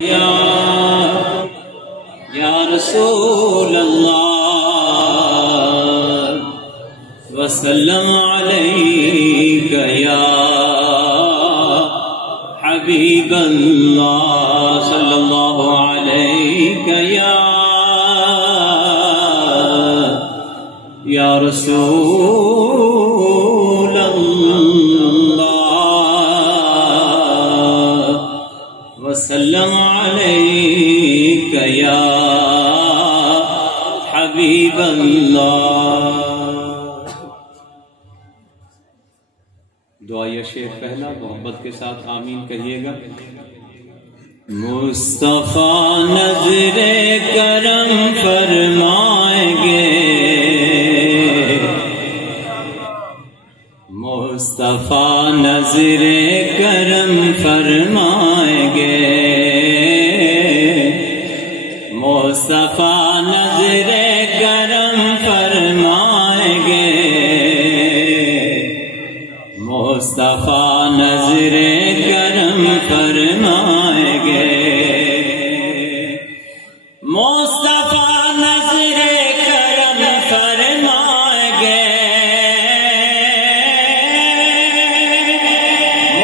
یا رسول اللہ وسلم علیک یا حبیب اللہ صلی اللہ علیک یا رسول اللہ وسلم علیک یا حبیب اللہ۔ دعائیہ شیخ پہلا محبت کے ساتھ آمین کہیے گا۔ مصطفیٰ نظر کرم فرمائیں گے، مصطفیٰ نظر کرم فرمائیں گے، مصطفیٰ نظر کرم فرمائیں گے، مصطفیٰ نظر کرم فرمائیں گے، مصطفیٰ نظر کرم فرمائیں گے،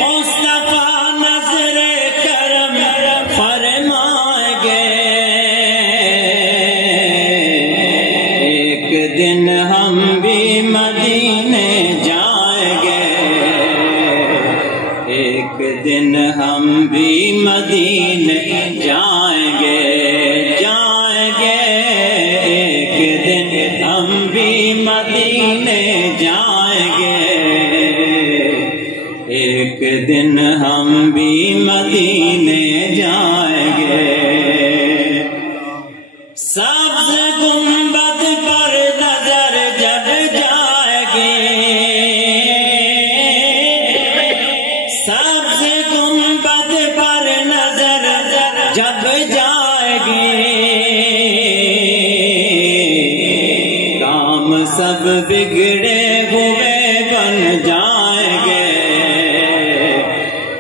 مصطفیٰ نظر کرم فرمائیں گے۔ ایک دن ہم بھی مدینے جائیں گے، ایک دن ہم بھی مدینے جائیں گے، جائیں گے، ایک دن ہم بھی مدینے جائیں گے، ایک دن ہم بھی مدینے جائیں گے۔ سبز گنبد پر نظر جب جائے گی، سبز گنبد پر نظر جب جائے گی، کام سب بگڑے ہوئے بن جائیں گے،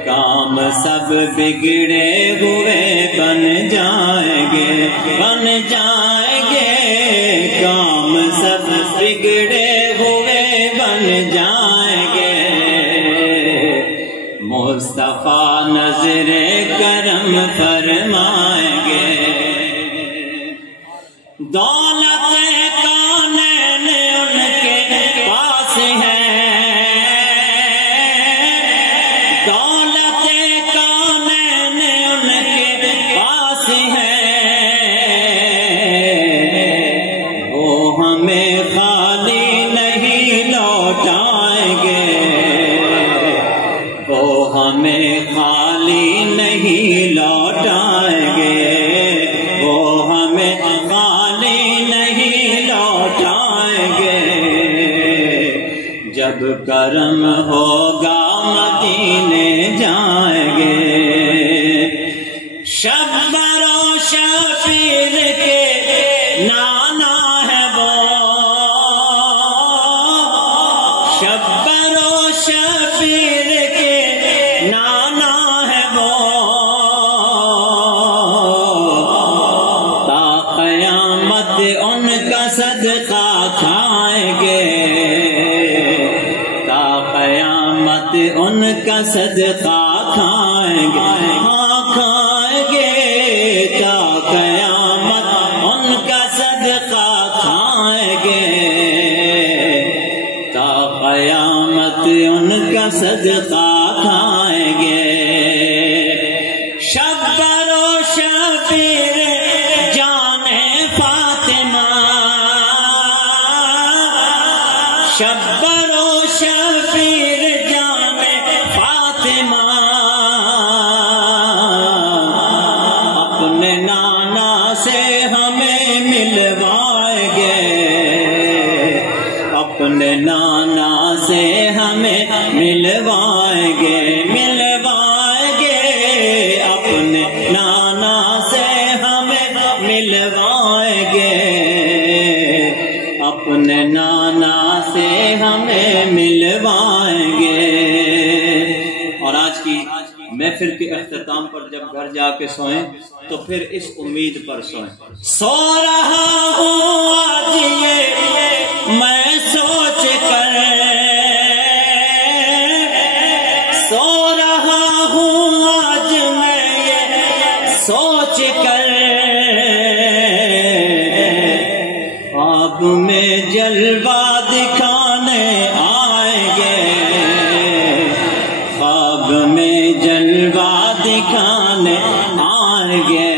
کام سب بگڑے ہوئے بن جائیں گے، بن جائیں گے، کام سب بگڑے ہوئے بن جائیں گے، مصطفیٰ نظر کرم فرمائیں گے۔ دولت کونین ان کے پاس ہے، دولت کونین ان کے پاس ہے، وہ ہمیں خالی نہیں لوٹائیں گے، وہ ہمیں خالی نہیں لوٹائیں گے، وہ ہمیں خالی نہیں لوٹائیں گے، جب کرم ہوگا مدینے جائیں گے۔ شبر و شبیر کے نانا ہے وہ، شبر و شبیر کے نانا ہے وہ، تا قیامت ان کا صدقہ کھائیں گے، تا قیامت ان کا صدقہ کھائیں گے، ہاں کھائیں گے، تا قیامت ان کا صدقہ کھائیں گے، تا قیامت ان کا صدقہ کھائیں گے۔ شبر و شبیر جانے فاطمہ، شبر و شبیر جانے فاطمہ، اپنے نانا سے ہمیں ملوائیں گے، اپنے نانا سے ہمیں ملوائیں گے، ملوائیں گے، اپنے نانا سے ہمیں اختتام پر جب گھر جا کے سوئیں تو پھر اس امید پر سوئیں، سو رہا ہوں آج یہ میں سوچ کر، سو رہا ہوں آج میں یہ سوچ کر، خواب میں جلوہ دکھانے آئیں گے، خواب میں جلوہ دکھانے آئیں گے۔